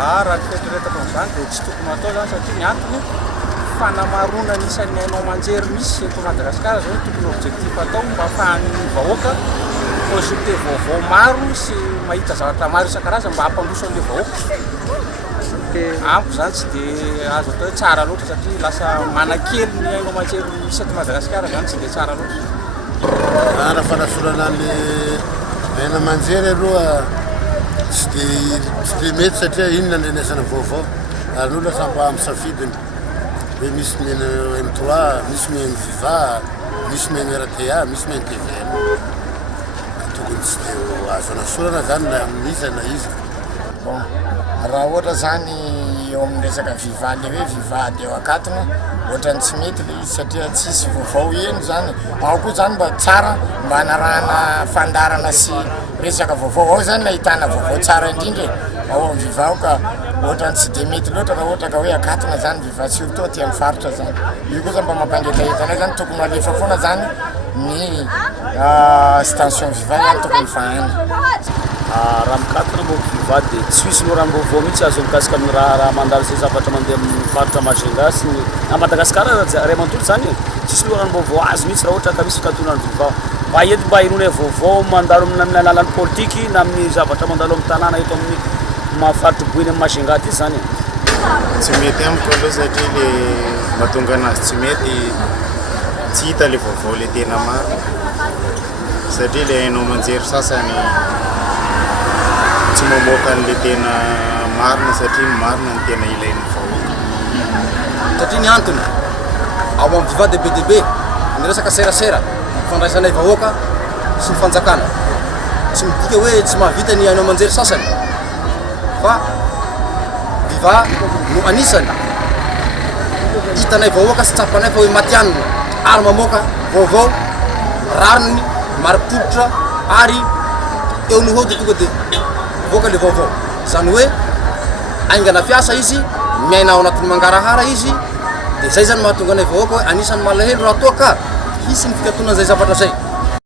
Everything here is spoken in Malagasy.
Raha ny fieritreretako amin'izany dia tsy tokony atao zany satria ny antony fanamarona anisan'ny hainao manjery misy eto Madagasikara zao tokony objectif atao mba ahafahan'ny vahoaka consulter vaovao maro sy mahita zavatra maro isan-karazany mba hampandroso an'ilay vahoaka. Amiko zany tsy dia azo atao hoe tsara loatra satria lasa manakely ny hainao manjery misy eto Madagasikara zany tsy dia tsara loatra. Raha fanasorana ny aina manjery aloha tsy dia mety satria inona andrenesana vaovao ary n'olona samba misafidiny hoe misy mihena M3, misy mihena Viva, misy mihena RTA, misy mihena TVM. Tokony tsy dia azo anasorana zany na amin'iza na iza. Bon, raha ohatra zany eo amin'ny resaka Viva le hoe Viva dia eo akatona ohatrany tsy mety le izy satria tsisy vaovao eny zany. Ao koa zany mba tsara mba hanarahana fandarana sy resaka vaovao. Ao zany ahitana vaovao tsara indrindra ao amin'ny Viva ao ka ohatrany tsy dia mety loatra raha ohatra ka hoe akatona zany Viva surtout aty amin'ny faritra zany. Io kosa mba mampangetahentana zany tokony alefa foana zany ny station Viva zany tokony fahana. Raha mikatona moa Viva dia tsy misy loran'ny vaovao mihitsy azo mikasika amin'ny raha mandalo izay zavatra mandeha amin'ny faritra Majunga sy na Madagasikara ray amanontolo zany tsisy loran'ny vaovao azo mihitsy raha ohatra ka misy fikatonan'ny Viva. Mba ety mba hinona vaovao mandalo amin'ny alalan'ny politika na amin'ny zavatra mandalo amin'ny tanàna eto amin'ny mahafaritra boiny amin'ny Majunga aty zany. Tsy mety amiko aloha satria le mahatonga anazy tsy mety tsy hita le vaovao le tena maro satria le hainao manjery sasany tsy mamoaka an'le tena marina satria marina ny tena ilain'ny vahoaka. Satria ny antony ao amin'ny Viva dia be dia be ny resaka serasera fandraisanay vahoaka sy ny fanjakana. Tsy midika hoe tsy mahavita ny hainao manjery sasany fa Viva no anisany hitanay vahoaka sy tsapanay fa hoe matianina ary mamoaka vaovao rariny mari-pototra ary eo ny hody tonga dia voaka le vaovao. Zany hoe aingana fiasa izy miaina ao anatin'ny mangarahara izy dia zay zany mahatonga anay vahoaka hoe anisany malahelo raha toa ka hisy ny fikatonan' izay zavatra zay.